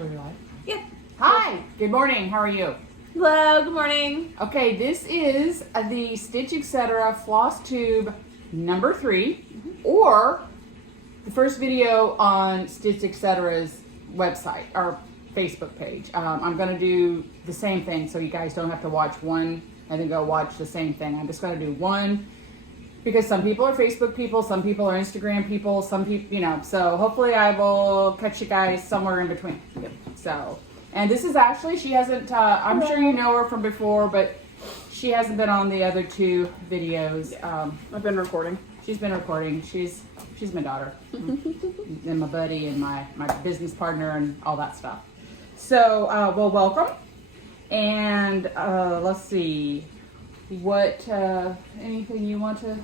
Are we live? Yep. Hi. Good morning. How are you? Hello. Good morning. Okay, this is the Stitch Etc. Floss Tube number 3, or the first video on Stitch Etc.'s website or Facebook page. I'm going to do the same thing so you guys don't have to watch one and then go watch the same thing. I'm just going to do one because some people are Facebook people, some people are Instagram people, some people, you know, so hopefully I will catch you guys somewhere in between. Yep. So, and this is actually, she hasn't, I'm sure you know her from before, but she hasn't been on the other 2 videos. I've been recording. She's been recording. She's my daughter and my buddy and my business partner and all that stuff. So, well, welcome. And let's see, what, anything you want to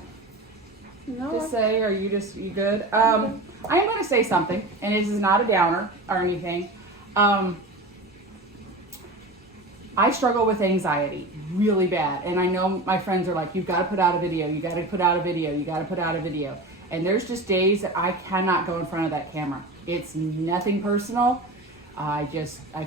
say? Or you good? I am going to say something, and this is not a downer or anything. I struggle with anxiety really bad, and I know my friends are like, you've got to put out a video, you got to put out a video, you got to put out a video. And there's just days that I cannot go in front of that camera. It's nothing personal. I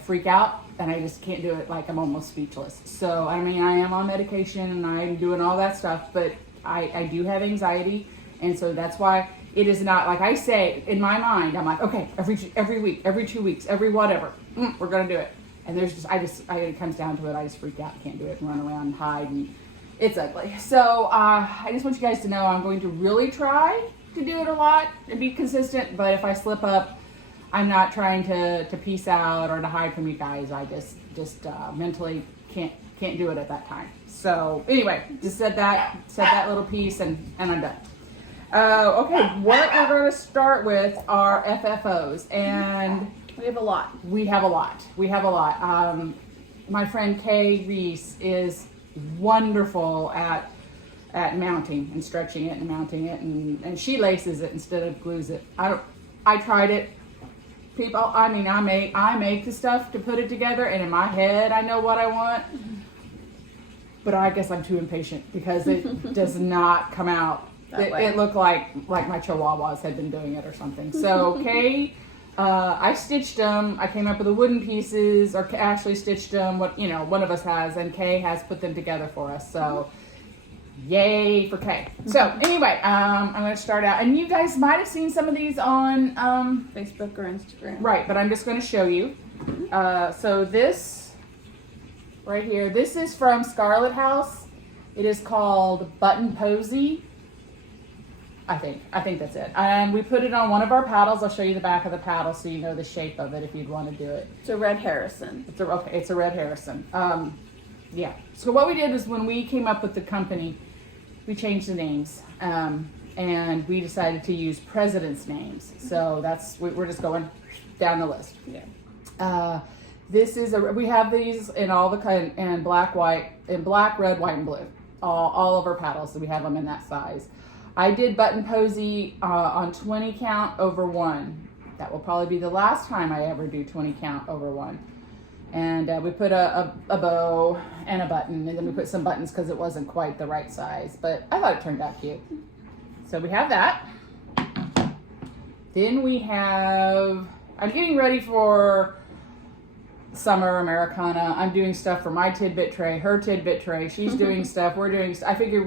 freak out, and I just can't do it. Like, I'm almost speechless. So, I mean, I am on medication, and I'm doing all that stuff, but I do have anxiety, and so that's why it is not, like I say, in my mind, I'm like, okay, every week, every 2 weeks, every whatever, we're going to do it. And there's just, it comes down to it, I just freak out, can't do it, and run around and hide, and it's ugly. So, I just want you guys to know I'm going to really try to do it a lot and be consistent, but if I slip up, I'm not trying to peace out or to hide from you guys. I just mentally can't do it at that time. So anyway, just said that little piece, and I'm done. Okay, what we're going to start with are FFOs, and We have a lot. We have a lot. My friend Kay Reese is wonderful at mounting and stretching it and mounting it, and she laces it instead of glues it. I tried it. People, I mean, I make the stuff to put it together, and in my head I know what I want, but I guess I'm too impatient because it does not come out. It looked like my chihuahuas had been doing it or something. So Kay, I stitched them. I came up with the wooden pieces, or actually stitched them. One of us has, and Kay has put them together for us. So, yay for Kay. So anyway, I'm going to start out, and you guys might have seen some of these on Facebook or Instagram. Right, but I'm just going to show you. So this right here, this is from Scarlet House. It is called Button Posy. I think that's it. And we put it on one of our paddles. I'll show you the back of the paddle so you know the shape of it if you'd want to do it. It's a red Harrison. It's a red Harrison. Yeah. So what we did is when we came up with the company, we changed the names. And we decided to use presidents' names. So we're just going down the list. Yeah. We have these in all the kind, in black, red, white, and blue. All of our paddles, so we have them in that size. I did Button Posy on 20 count over 1. That will probably be the last time I ever do 20 count over 1. And we put a bow and a button, and then we put some buttons because it wasn't quite the right size. But I thought it turned out cute. So we have that. Then we have, I'm getting ready for summer Americana. I'm doing stuff for my tidbit tray, her tidbit tray. She's doing stuff, we're doing stuff. I figure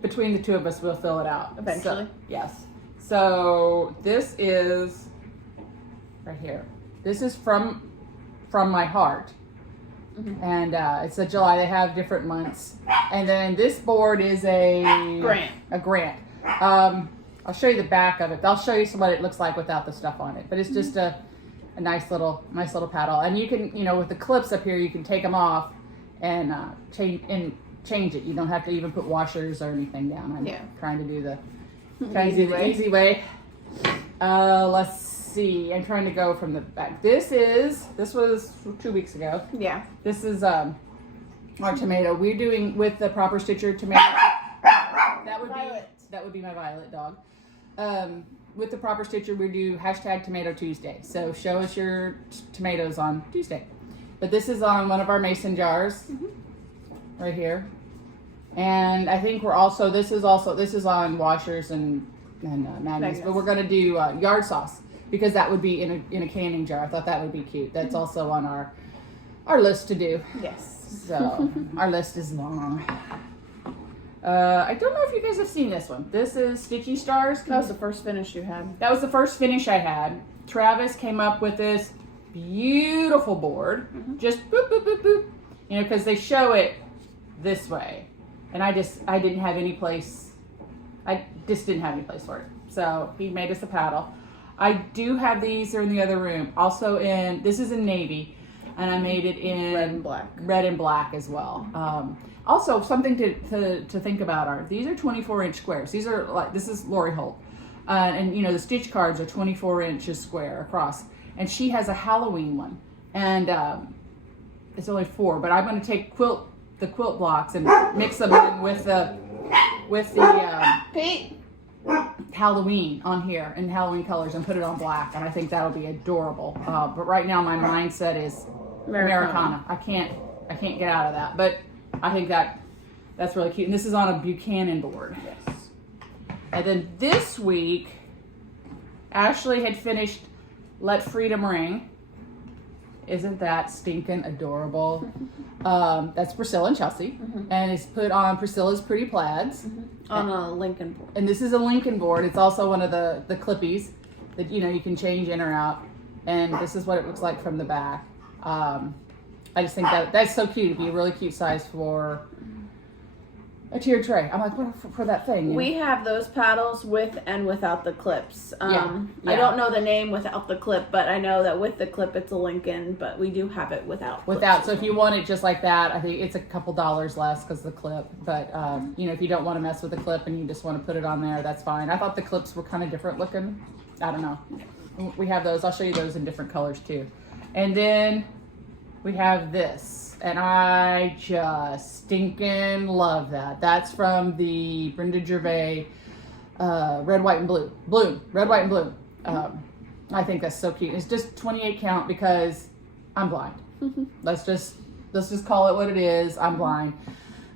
between the 2 of us, we'll fill it out. Eventually. So, yes. So this is right here. This is from my heart. And it's a July. They have different months. And then this board is a grant. I'll show you the back of it. I'll show you what it looks like without the stuff on it. But it's just a nice little paddle. And you can, with the clips up here, you can take them off and change it. You don't have to even put washers or anything down. I'm trying to do the easy way. Let's see. I'm trying to go from the back. This was 2 weeks ago. Yeah. This is our tomato. We're doing with the proper stitcher tomato. That would be my Violet dog. With the proper stitcher, we do #Tomato Tuesday. So show us your tomatoes on Tuesday. But this is on one of our mason jars. Right here. And I think this is on washers and magnets, but we're going to do yard sauce. because that would be in a canning jar. I thought that would be cute. That's also on our list to do. Yes. So our list is long. I don't know if you guys have seen this one. This is Stitchy Stars. That was the first finish you had. That was the first finish I had. Travis came up with this beautiful board. Just boop, boop, boop, boop. You know, because they show it this way. And I didn't have any place. I just didn't have any place for it. So he made us a paddle. I do have these. They're in the other room. Also this is in navy. And I made it in red and black as well. Also, something to think about these are 24-inch squares. These are this is Lori Holt. And you know, the stitch cards are 24 inches square across. And she has a Halloween one. And it's only 4, but I'm going to take the quilt blocks and mix them in with the Halloween on here in Halloween colors and put it on black. And I think that'll be adorable. But right now my mindset is Americana. I can't get out of that. But I think that's really cute. And this is on a Buchanan board. Yes. And then this week, Ashley had finished Let Freedom Ring. Isn't that stinking adorable? That's Priscilla and Chelsea. And it's put on Priscilla's Pretty Plaids. On a Lincoln board. And this is a Lincoln board. It's also one of the clippies that, you know, you can change in or out. And this is what it looks like from the back. I just think that's so cute. It'd be a really cute size for a tiered tray. I'm like, what for that thing? You know? We have those paddles with and without the clips. Yeah. I don't know the name without the clip, but I know that with the clip it's a Lincoln, but we do have it without. Without. So if you want it just like that, I think it's a couple dollars less because of the clip. But, you know, if you don't want to mess with the clip and you just want to put it on there, that's fine. I thought the clips were kind of different looking. I don't know. We have those. I'll show you those in different colors too. And then we have this, and I just stinking love that. That's from the Brenda Gervais Red, White, and Blue. Red, White, and Blue. I think that's so cute. It's just 28 count because I'm blind. Let's just call it what it is. I'm blind.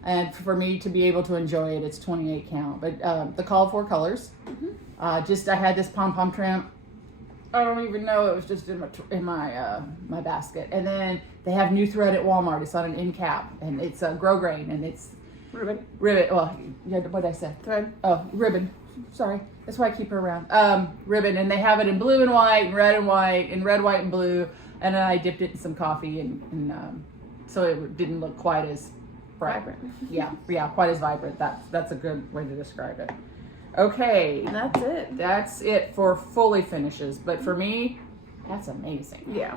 And for me to be able to enjoy it, it's 28 count. But the called for colors. I had this pom-pom trim. I don't even know, it was just in my basket. And then they have new thread at Walmart. It's on an end cap, and it's a grosgrain, and it's ribbon. Well, yeah, what did I say? Thread. Oh, ribbon. Sorry, that's why I keep her around. Ribbon, and they have it in blue and white, and red and white, and red, white, and blue. And then I dipped it in some coffee, and so it didn't look quite as bright. Vibrant. Yeah, quite as vibrant. That's a good way to describe it. Okay. And that's it. That's it for fully finishes. But for me, that's amazing. Yeah.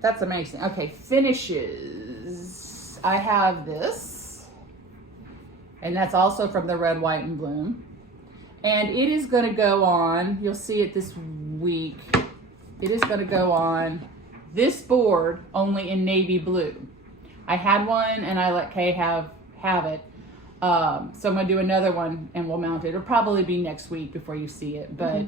That's amazing. Okay, finishes. I have this. And that's also from the Red, White, and Bloom. And it is going to go on, you'll see it this week. It is going to go on this board only in navy blue. I had one and I let Kay have it. So I'm going to do another one and we'll mount it. It'll probably be next week before you see it. But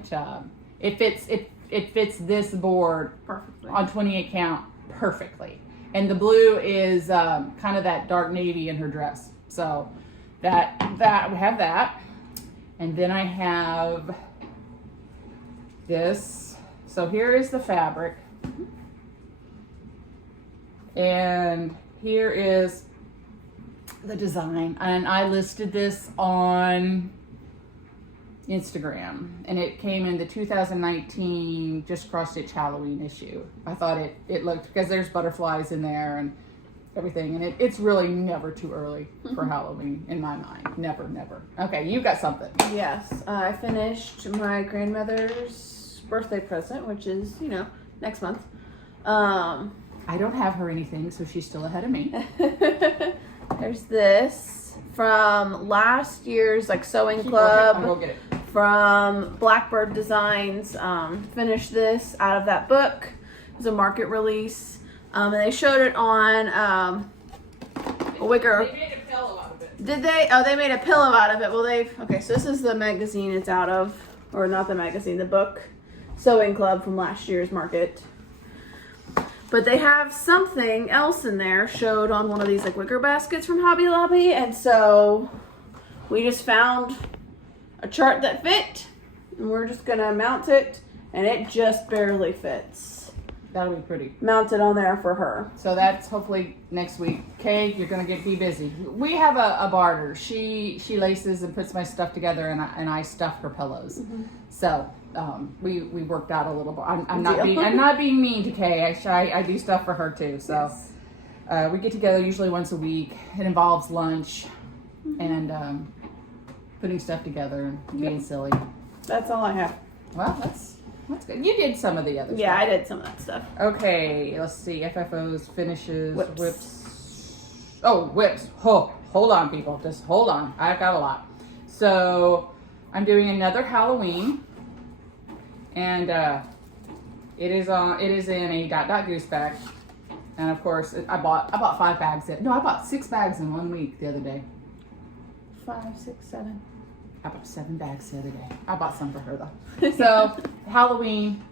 it fits this board perfectly on 28 count perfectly. And the blue is kind of that dark navy in her dress. So that we have that. And then I have this. So here is the fabric. And here is the design, and I listed this on Instagram, and it came in the 2019 Just Cross Stitch Halloween issue. I thought it looked, because there's butterflies in there and everything, and it's really never too early for Halloween in my mind. Never. Okay, you got something. Yes, I finished my grandmother's birthday present, which is, next month. I don't have her anything, so she's still ahead of me. There's this from last year's sewing club. I'll go get it. From Blackbird Designs. Finished this out of that book. It was a market release. And they showed it on a wicker. They made a pillow out of it. Did they? Oh, they made a pillow out of it. Well, okay, so this is the magazine it's out of. Or not the magazine, the book. Sewing Club from last year's market. But they have something else in there showed on one of these wicker baskets from Hobby Lobby. And so we just found a chart that fit. And we're just going to mount it and it just barely fits. That'll be pretty. Mounted on there for her. So that's hopefully next week. Kay, you're gonna be busy. We have a barter. She laces and puts my stuff together, and I stuff her pillows. So we worked out a little bit. I'm not being mean to Kay. I do stuff for her too. So we get together usually once a week. It involves lunch and putting stuff together and being silly. That's all I have. Well, that's good. You did some of the other Yeah, stuff. I did some of that stuff. Okay, let's see. FFOs, finishes, Whips. whips. Oh, whips. Oh, hold on, people. Just hold on. I've got a lot. So I'm doing another Halloween, and it is in a dot goose bag, and of course I bought 5 bags. I bought 6 bags in 1 week the other day. 5, 6, 7. I bought 7 bags the other day. I bought some for her though. So Halloween,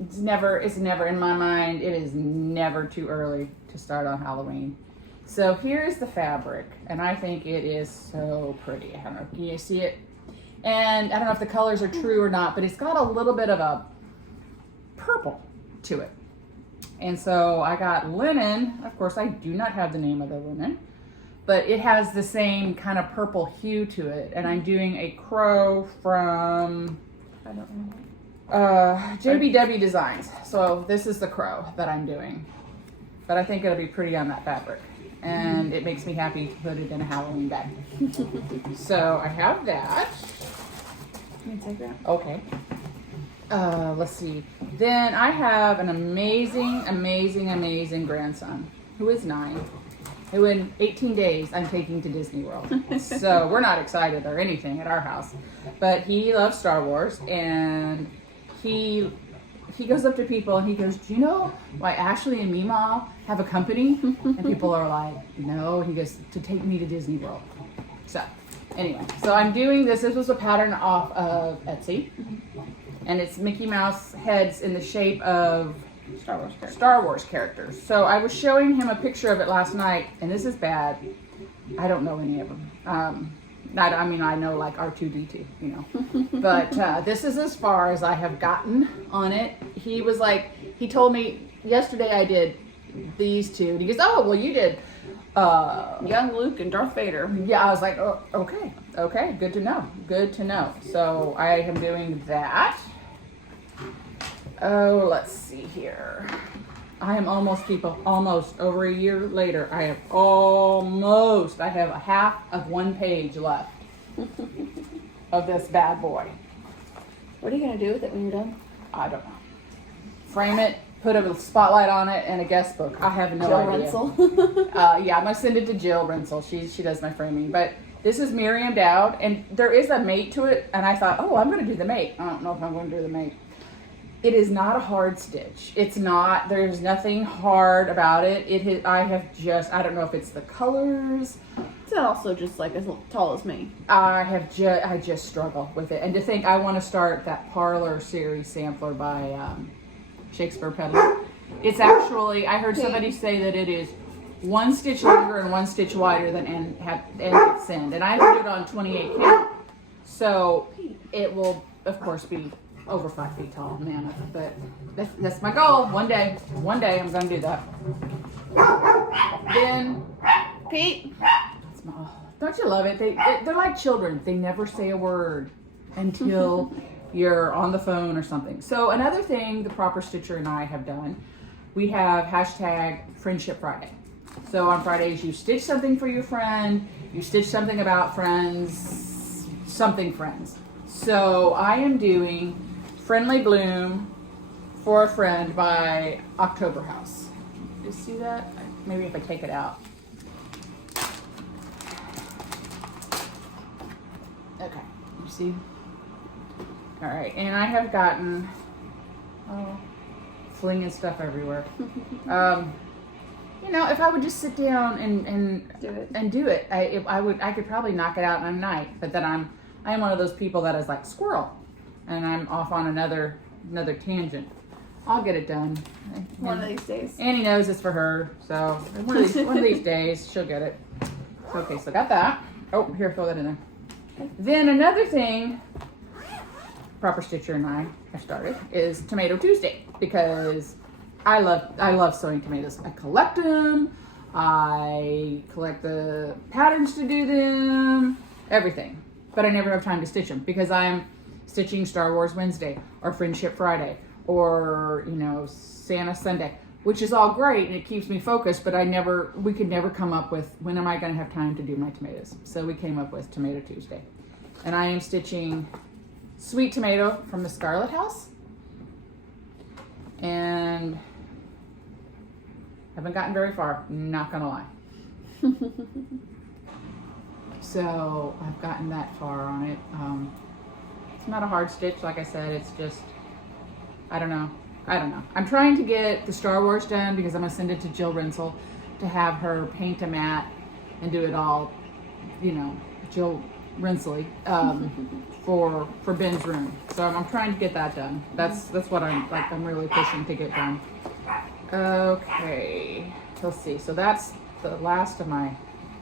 it's never in my mind. It is never too early to start on Halloween. So here's the fabric, and I think it is so pretty. I don't know, can you see it? And I don't know if the colors are true or not, but it's got a little bit of a purple to it. And so I got linen. Of course, I do not have the name of the linen, but it has the same kind of purple hue to it. And I'm doing a crow from, I don't know. JBW Designs. So this is the crow that I'm doing. But I think it'll be pretty on that fabric. And it makes me happy to put it in a Halloween bag. So I have that. Can you take that? Okay. Let's see. Then I have an amazing grandson who is 9. Who in 18 days I'm taking to Disney World. So we're not excited or anything at our house. But he loves Star Wars, and he goes up to people and he goes, "Do you know why Ashley and Meemaw have a company?" And people are like, "No." He goes, "To take me to Disney World." So anyway, so I'm doing this. This was a pattern off of Etsy. And it's Mickey Mouse heads in the shape of Star Wars characters. So I was showing him a picture of it last night, and this is bad. I don't know any of them. I know like R2-D2, you know. But this is as far as I have gotten on it. He was like, he told me yesterday I did these 2. And he goes, "Oh, well, you did Young Luke and Darth Vader." Yeah, I was like, "Oh, okay, good to know. So I am doing that. Oh, let's see here. I am almost over a year later. I have a half of 1 page left of this bad boy. What are you going to do with it when you're done? I don't know. Frame it, put a spotlight on it, and a guest book. I have no idea. Jill Rensel. Yeah, I'm going to send it to Jill Rensel. She does my framing. But this is Miriam Dowd, and there is a mate to it, and I thought, I'm going to do the mate. I don't know if I'm going to do the mate. It is not a hard stitch. It's not. There's nothing hard about it. I don't know if it's the colors. It's also just like as tall as me. I just struggle with it. And to think I want to start that Parlor series sampler by Shakespeare Peddler. It's actually, I heard somebody say that it is 1 stitch longer and 1 stitch wider than end send. And I have to do it on 28 count. So it will, of course, be over 5 feet tall, man. But that's my goal. One day I'm gonna do that. Then Pete, don't you love it? They're like children. They never say a word until you're on the phone or something. So another thing the Proper Stitcher and I have done, we have #Friendship Friday. So on Fridays you stitch something for your friend, you stitch something about friends, something friends. So I am doing Friendly Bloom for a Friend by October House. You see that? Maybe if I take it out. Okay, you see? All right, and I have gotten flinging stuff everywhere. If I would just sit down and do it, I could probably knock it out in a night. But then I am one of those people that is like squirrel, and I'm off on another tangent. I'll get it done. one of these days. Annie knows it's for her, so one of these days she'll get it. Okay, so got that. Oh, here, throw that in there. Then another thing, Proper Stitcher and I have started is Tomato Tuesday, because I love sewing tomatoes. I collect them. I collect the patterns to do them, everything. But I never have time to stitch them because I'm stitching Star Wars Wednesday or Friendship Friday or, you know, Santa Sunday, which is all great and it keeps me focused, but we could never come up with when am I going to have time to do my tomatoes. So we came up with Tomato Tuesday. And I am stitching Sweet Tomato from the Scarlet House. And haven't gotten very far, not gonna lie. So I've gotten that far on it. It's not a hard stitch, like I said, it's just, I don't know. I'm trying to get the Star Wars done because I'm gonna send it to Jill Rinsel to have her paint a mat and do it all, you know, Jill Rinsley, for Ben's room. So I'm trying to get that done. That's what I'm really pushing to get done. Okay, let's see. So that's the last of my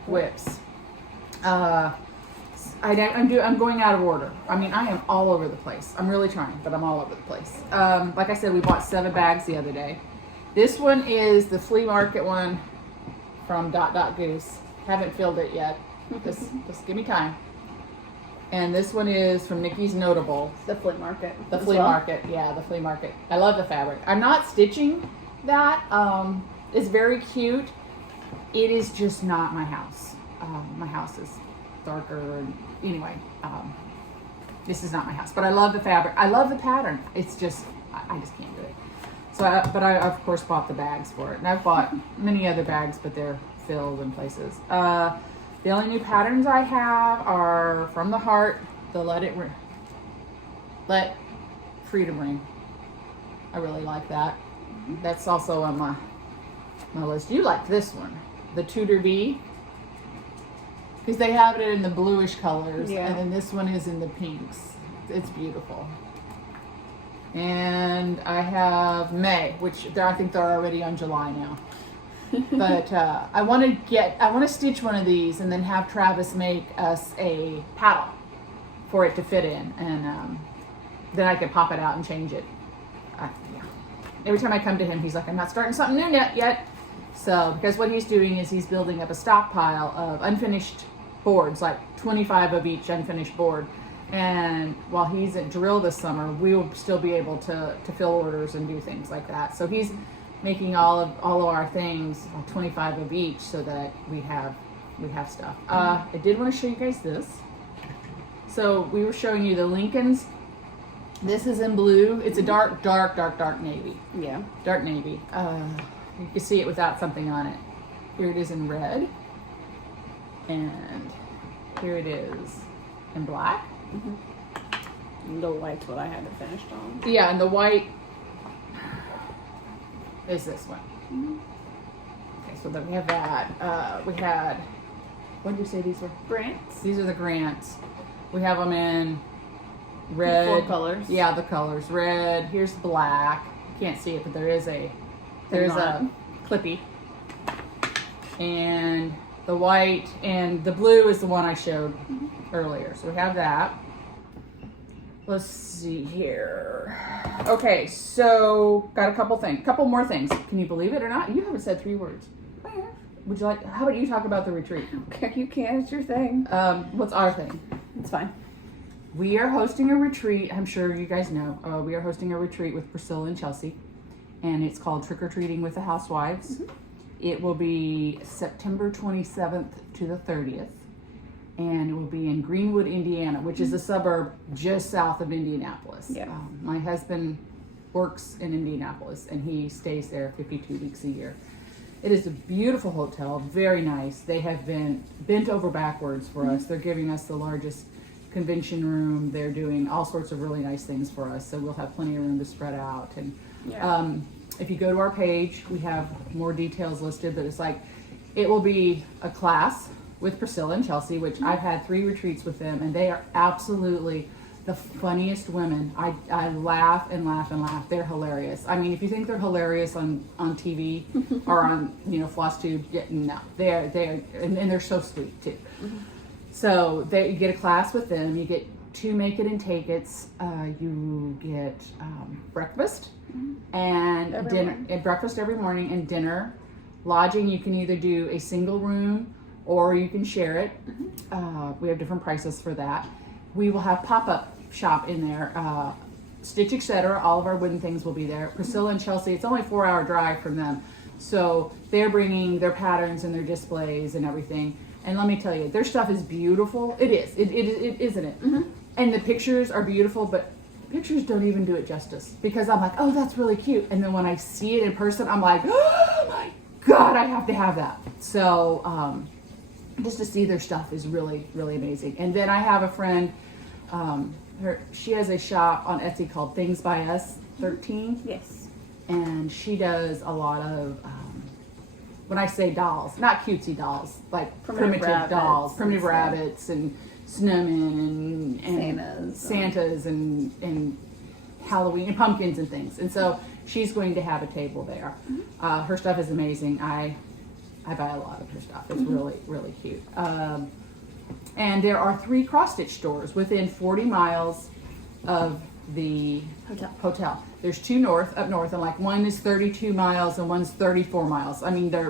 whips. I'm going out of order. I mean, I am all over the place. I'm really trying, but I'm all over the place. Like I said, we bought 7 bags the other day. This one is the flea market one from Goose. Haven't filled it yet. Just give me time. And this one is from Nikki's Notable. The flea market. The flea market. Yeah, the flea market. I love the fabric. I'm not stitching that. It's very cute. It is just not my house. My house is darker. And anyway, this is not my house. But I love the fabric. I love the pattern. It's just, I just can't do it. So, but I of course bought the bags for it. And I've bought many other bags, but they're filled in places. The only new patterns I have are from the Heart, the Let Freedom Ring. I really like that. That's also on my list. You like this one, the Tudor Bee, because they have it in the bluish colors, and then this one is in the pinks. It's beautiful. And I have May, which I think they're already on July now. But I want to stitch one of these and then have Travis make us a paddle for it to fit in, and then I can pop it out and change it. Yeah. Every time I come to him, he's like, I'm not starting something new yet. So, because what he's doing is he's building up a stockpile of unfinished boards, like 25 of each unfinished board. And while he's at drill this summer, we will still be able to fill orders and do things like that. So he's making all of our things, 25 of each, so that we have stuff. I did want to show you guys this. So we were showing you the Lincolns. This is in blue. It's a dark navy. Yeah. Dark navy. You can see it without something on it. Here it is in red. And here it is in black. Mm-hmm. The white's what I had it finished on. Yeah, and the white is this one. Mm-hmm. Okay, so then we have that. We had, what did you say these were? Grants. These are the Grants. We have them in red. Full colors. Yeah, the colors. Red. Here's black. You can't see it, but there is a clippy. And the white and the blue is the one I showed earlier. So we have that. Let's see here. Okay, so got a couple more things. Can you believe it or not? You haven't said 3 words. Would you like, how about you talk about the retreat? Okay, you can, it's your thing. What's our thing? It's fine. We are hosting a retreat. I'm sure you guys know. We are hosting a retreat with Priscilla and Chelsea, and it's called Trick or Treating with the Housewives. Mm-hmm. It will be September 27th to the 30th, and it will be in Greenwood, Indiana, which is a suburb just south of Indianapolis. Yeah. My husband works in Indianapolis, and he stays there 52 weeks a year. It is a beautiful hotel, very nice. They have been bent over backwards for us. They're giving us the largest convention room. They're doing all sorts of really nice things for us, so we'll have plenty of room to spread out. And if you go to our page, we have more details listed, but it's like, it will be a class with Priscilla and Chelsea, which I've had 3 retreats with them, and they are absolutely the funniest women. I laugh and laugh and laugh. They're hilarious. I mean, if you think they're hilarious on TV or on, Floss Tube, no, they're and they're so sweet too. Mm-hmm. So you get a class with them. You get 2 make it and take it's. You get breakfast and Every dinner. morning. Breakfast every morning and dinner. Lodging, you can either do a single room or you can share it. We have different prices for that. We will have pop-up shop in there. Stitch Etc. All of our wooden things will be there. Priscilla and Chelsea, it's only a 4-hour drive from them. So they're bringing their patterns and their displays and everything. And let me tell you, their stuff is beautiful. It is. It isn't it? And the pictures are beautiful, but pictures don't even do it justice. Because I'm like, oh, that's really cute. And then when I see it in person, I'm like, oh my God, I have to have that. So just to see their stuff is really, really amazing. And then I have a friend, she has a shop on Etsy called Things by Us 13. Yes. And she does a lot of, when I say dolls, not cutesy dolls, like primitive dolls, primitive rabbits and snowmen and Santas and Halloween and pumpkins and things. And so she's going to have a table there. Her stuff is amazing. I buy a lot of her stuff. It's really, really cute. And there are 3 cross-stitch stores within 40 miles of the hotel. There's 2 up north, and like one is 32 miles and one's 34 miles. I mean, they're,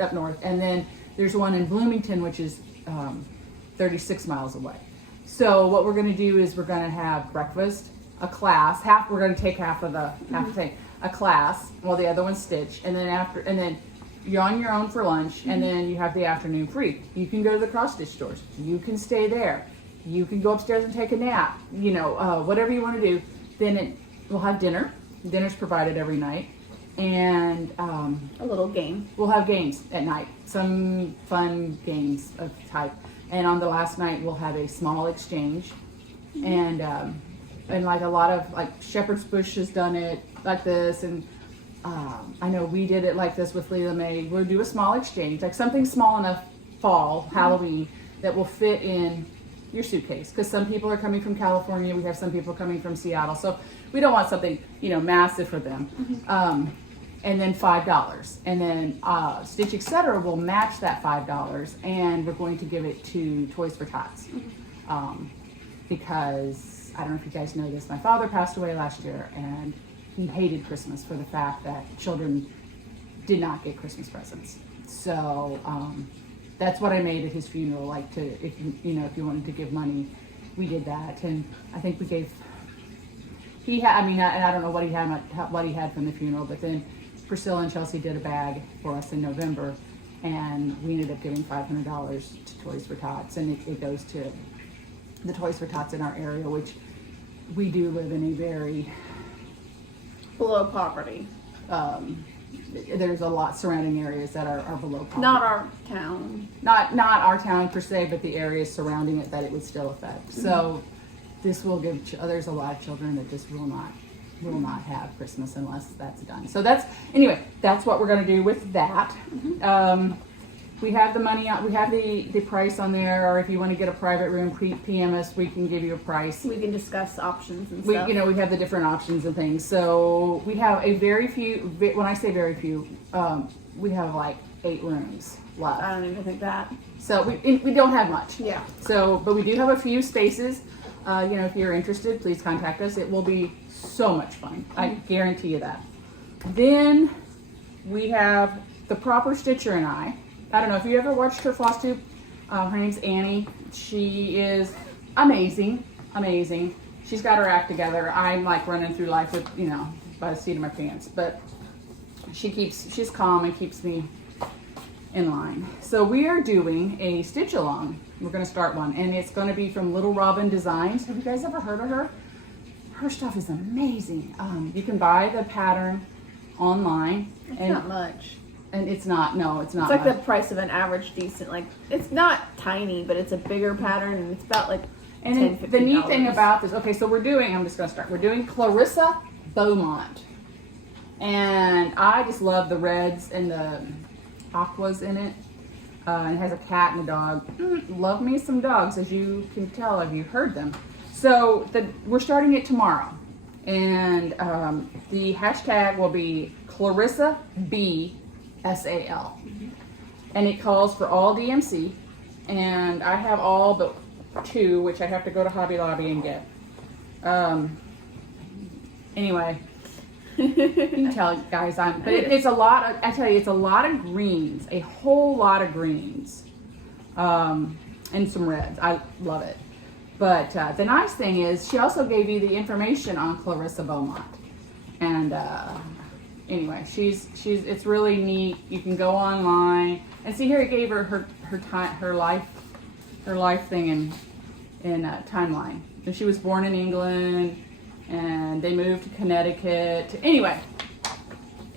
up north. And then there's one in Bloomington, which is 36 miles away. So what we're going to do is we're going to have breakfast, a class, we're going to take half the thing, a class, while the other one's stitch, and then you're on your own for lunch, and then you have the afternoon free. You can go to the cross-stitch stores. You can stay there. You can go upstairs and take a nap. Whatever you want to do. Then we'll have dinner. Dinner's provided every night. And a little game. We'll have games at night. Some fun games of type. And on the last night, we'll have a small exchange. And like a lot of, like Shepherd's Bush has done it like this. And I know we did it like this with Leela May. We'll do a small exchange, like something small enough fall, Halloween, that will fit in your suitcase. Because some people are coming from California. We have some people coming from Seattle. So we don't want something, massive for them. And then $5. And then Stitch Etc. will match that $5. And we're going to give it to Toys for Tots. Because, I don't know if you guys know this, my father passed away last year. And he hated Christmas for the fact that children did not get Christmas presents. So that's what I made at his funeral. Like if you wanted to give money, we did that. And I think we gave. I don't know what he had from the funeral, but then Priscilla and Chelsea did a bag for us in November, and we ended up giving $500 to Toys for Tots, and it goes to the Toys for Tots in our area, which we do live in a very below poverty. There's a lot surrounding areas that are below poverty. Not our town. Not our town per se, but the areas surrounding it that it would still affect. So this will give, there's a lot of children that just will not have Christmas unless that's done. So that's what we're going to do with that. We have the money out, we have the price on there, or if you want to get a private room, PM us, we can give you a price. We can discuss options and stuff. We have the different options and things. So we have a very few, when I say very few, we have like 8 rooms left. I don't even think that. So we don't have much. Yeah. So, but we do have a few spaces. If you're interested, please contact us. It will be so much fun. I guarantee you that. Then we have the proper Stitcher and I don't know if you ever watched her Floss tube. Her name's Annie. She is amazing. She's got her act together. I'm like running through life with, by the seat of my pants. But she's calm and keeps me in line. So we are doing a stitch along. We're going to start one, and it's going to be from Little Robin Designs. Have you guys ever heard of her? Her stuff is amazing. You can buy the pattern online. It's not much. And it's not It's like the price of an average decent, like, it's not tiny, but it's a bigger pattern, and it's about like And $10, the neat thing about this, okay, so we're doing Clarissa Beaumont. And I just love the reds and the aquas in it. It has a cat and a dog. Love me some dogs, as you can tell if you've heard them. So we're starting it tomorrow. And the hashtag will be Clarissa B SAL. And it calls for all DMC. And I have all but 2, which I have to go to Hobby Lobby and get. Anyway, you can tell guys but it's a lot of, I tell you, it's a lot of greens, a whole lot of greens, and some reds. I love it. But the nice thing is she also gave you the information on Clarissa Beaumont. And anyway, it's really neat. You can go online and see here it gave her life thing in timeline. And she was born in England, and they moved to Connecticut. Anyway,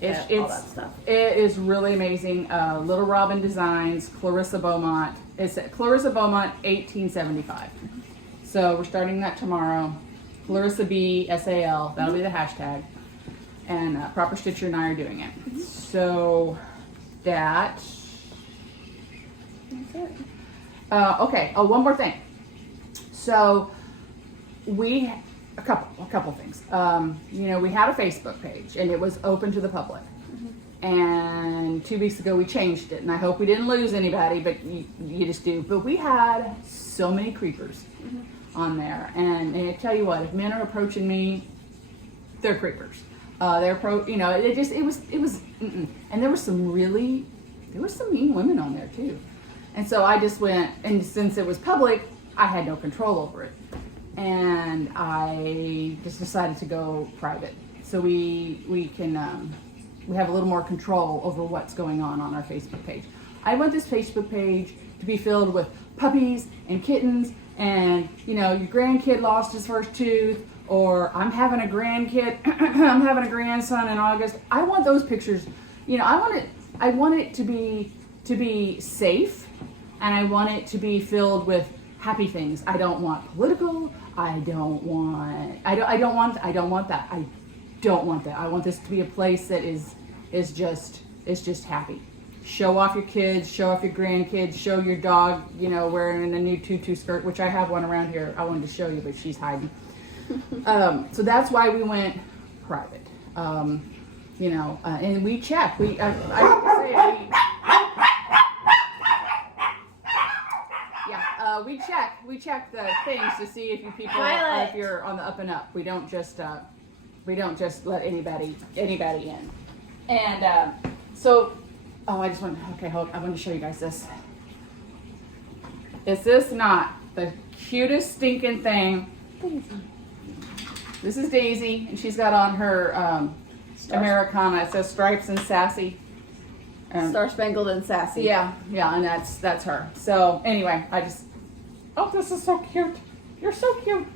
all that stuff. It is really amazing. Little Robin Designs, Clarissa Beaumont. It's Clarissa Beaumont 1875. So we're starting that tomorrow. Clarissa B SAL. That'll be the hashtag. And Proper Stitcher and I are doing it. So that's it. Okay. Oh, one more thing. So a couple things. We had a Facebook page and it was open to the public. And 2 weeks ago we changed it, and I hope we didn't lose anybody, but you just do. But we had so many creepers on there, and I tell you what, if men are approaching me, they're creepers. It was, and there were some mean women on there too. And so I just went, and since it was public, I had no control over it. And I just decided to go private. So we can, we have a little more control over what's going on our Facebook page. I want this Facebook page to be filled with puppies and kittens and, your grandkid lost his first tooth, or I'm having a grandkid, I'm having a grandson in August. I want those pictures, I want it to be safe, and I want it to be filled with happy things. I don't want political. I don't want that. I don't want that. I want this to be a place that is just happy. Show off your kids, show off your grandkids, show your dog, wearing a new tutu skirt, which I have one around here. I wanted to show you, but she's hiding. So that's why we went private. And we check. We check the things to see if you people if you're on the up and up. We don't just let anybody in. And I want to show you guys this. Is this not the cutest stinking thing? Daisy. This is Daisy, and she's got on her Americana. It says Stripes and Sassy. Star Spangled and Sassy. Yeah, and that's her. So anyway, this is so cute. You're so cute.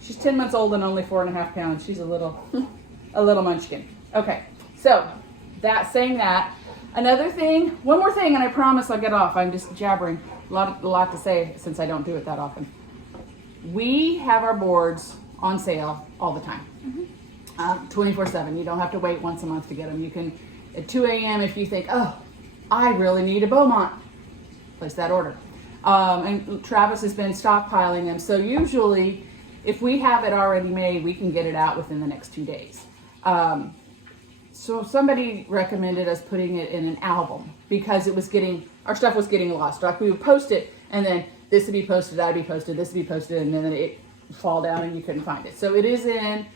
She's 10 months old and only 4.5 pounds. She's a little munchkin. Okay, so saying that. One more thing, and I promise I'll get off. I'm just jabbering. A lot to say since I don't do it that often. We have our boards on sale all the time. 24/7. You don't have to wait once a month to get them. You can, at 2 a.m. if you think, I really need a Beaumont, place that order. And Travis has been stockpiling them. So usually, if we have it already made, we can get it out within the next 2 days. So somebody recommended us putting it in an album because our stuff was getting lost. Like we would post it, and then this would be posted, that would be posted, this would be posted, and then it would fall down and you couldn't find it. So it is in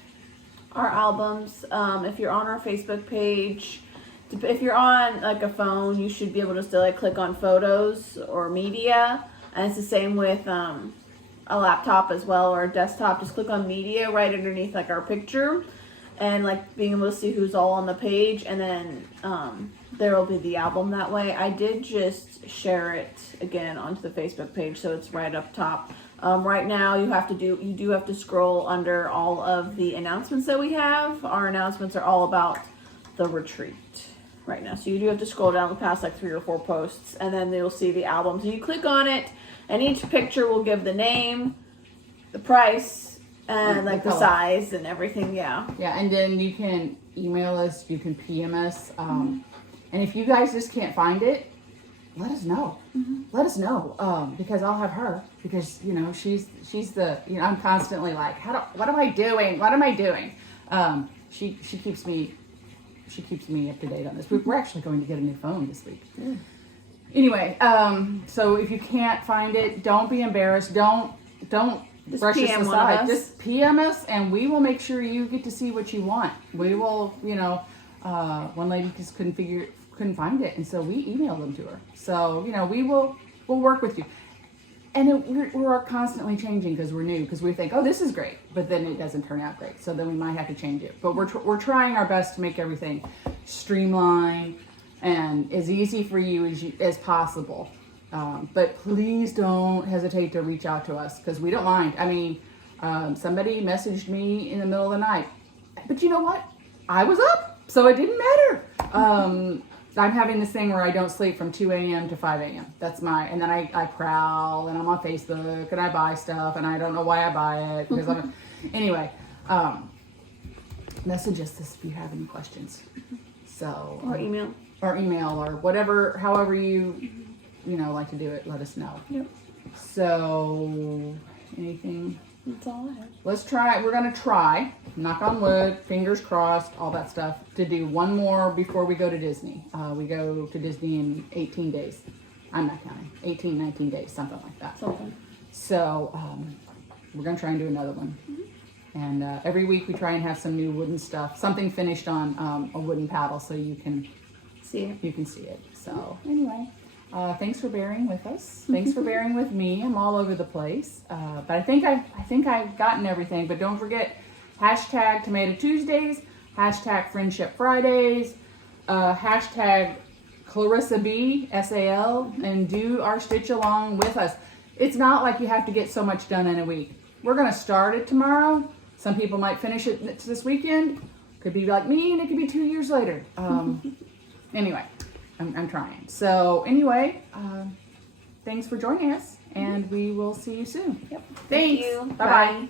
our albums. If you're on our Facebook page, if you're on like a phone, you should be able to still click on photos or media. And it's the same with a laptop as well, or a desktop. Just click on media right underneath our picture, and being able to see who's all on the page, and then there will be the album that way. I did just share it again onto the Facebook page, so it's right up top. Right now you do have to scroll under all of the announcements that we have. Our announcements are all about the retreat right now, so you do have to scroll down the past 3 or 4 posts, and then you'll see the albums, and you click on it, and each picture will give the name, the price, and the size and everything. Yeah, and then you can email us, you can PM us, and if you guys just can't find it, let us know. Let us know, because I'll have her, because she's the I'm constantly what am I doing? She keeps me up to date on this. We're actually going to get a new phone this week. Anyway, so if you can't find it, don't be embarrassed. Don't don't Just brush us PM one of aside. us. Just PM us, and we will make sure you get to see what you want. We will, one lady just couldn't find it, and so we emailed them to her. So we'll work with you. And we're constantly changing because we're new, because we think, oh, this is great, but then it doesn't turn out great. So then we might have to change it. But we're trying our best to make everything streamlined and as easy for you as possible. But please don't hesitate to reach out to us, because we don't mind. I mean, somebody messaged me in the middle of the night, but you know what? I was up, so it didn't matter. I'm having this thing where I don't sleep from 2 a.m. to 5 a.m. And then I prowl, and I'm on Facebook, and I buy stuff, and I don't know why I buy it. Because anyway, message us if you have any questions. So Or email. Or whatever, however you like to do it, let us know. Yep. So, anything? That's all I have. Let's try. We're gonna try, knock on wood, fingers crossed, all that stuff, to do one more before we go to Disney. We go to Disney in 18 days. I'm not counting. 18, 19 days, something like that. Something. So we're gonna try and do another one. And every week we try and have some new wooden stuff, something finished on a wooden paddle, so you can See you. You can see it. So anyway. Thanks for bearing with us. Thanks for bearing with me. I'm all over the place, but I think I've gotten everything. But don't forget, hashtag Tomato Tuesdays, hashtag Friendship Fridays, hashtag Clarissa SAL, and do our stitch along with us. It's not like you have to get so much done in a week. We're gonna start it tomorrow. Some people might finish it this weekend. Could be like me, and it could be 2 years later. Anyway. I'm trying. So anyway, thanks for joining us, and we will see you soon. Yep. Thanks. Thank you. Bye-bye. Bye.